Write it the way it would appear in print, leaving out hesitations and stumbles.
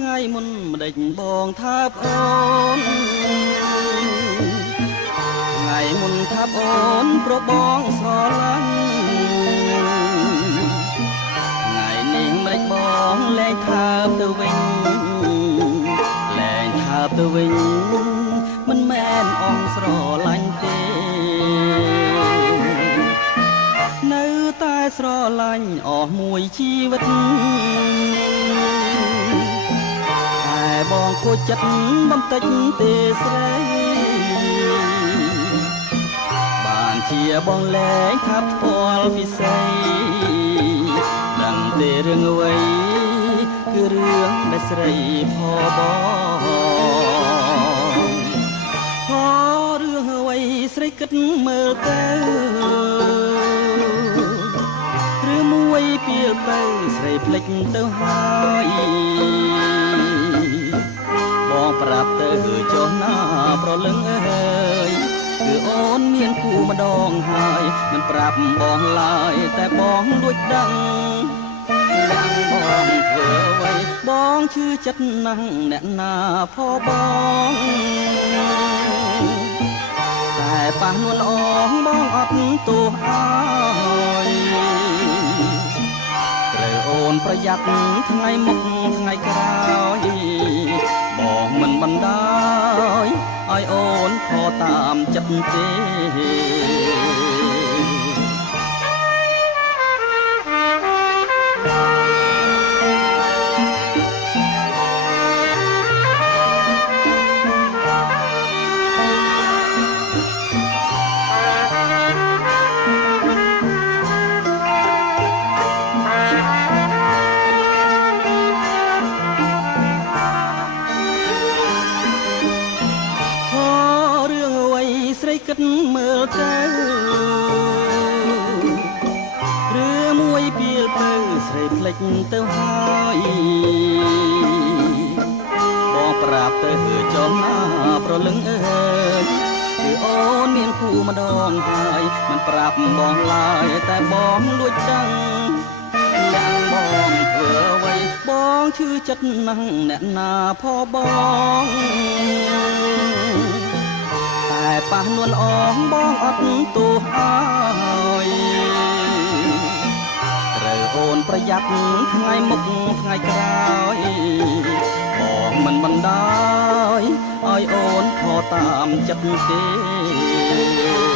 ថ្ងៃមុនម្ដេចបងថាបអូនថ្ងៃមុនថាបអូនប្របងស្រឡាញ់ថ្ងៃនេះម្ដេចបងលែងថាបទៅវិញលែងថាបទៅវិញមិនមែនអងស្រឡាញ់ទេនៅតែស្រឡាញ់អស់មួយជីវិតតែបងគួចចិត្តបន្តិចទេស្រីបានជាបងលែងថាផ្ទាល់ពិសីដឹងទេរឿងអ្វីគឺរឿងដែលស្រីផបងរឿងអ្វីស្រីគិតមើលទៅឬមួយពីលទៅស្រីភ្លេចទៅហើយបងប្រាប់ទៅគឺចុះណាប្រលឹងអើយគឺអូនមានគូម្ដងហើយមិនប្រាប់បងឡើយតែបងលួចដឹងយ៉ាងបងធ្វើអ្វីបងឈឺចិត្តណាស់អ្នកណាផបងតែប៉ះនួនអងបងអត់ទោសអើយត្រូវអូនប្រយ័ត្នថ្ងៃមុខថ្ងៃក្រោយបងមិនបណ្ដោយឲ្យអូនខកតាមចិត្តទេគិតមើលទៅឬមួយពីលទៅស្រីភ្លេចទៅហើយបងប្រាប់ទៅគឺចុះណាប្រលឹងអើយគឺអូនមានគូម្ដងហើយមិនប្រាប់បងឡើយតែបងលួចដឹងយ៉ាងបងធ្វើអ្វីបងឈឺចិត្តណាស់អ្នកណាផបងតែប៉ះនួនអងបងអត់ទោសអើយត្រូវអូនប្រយ័ត្នថ្ងៃមុខថ្ងៃក្រោយបងមិនបណ្ដោយឲ្យអូនខកតាមចិត្តទេ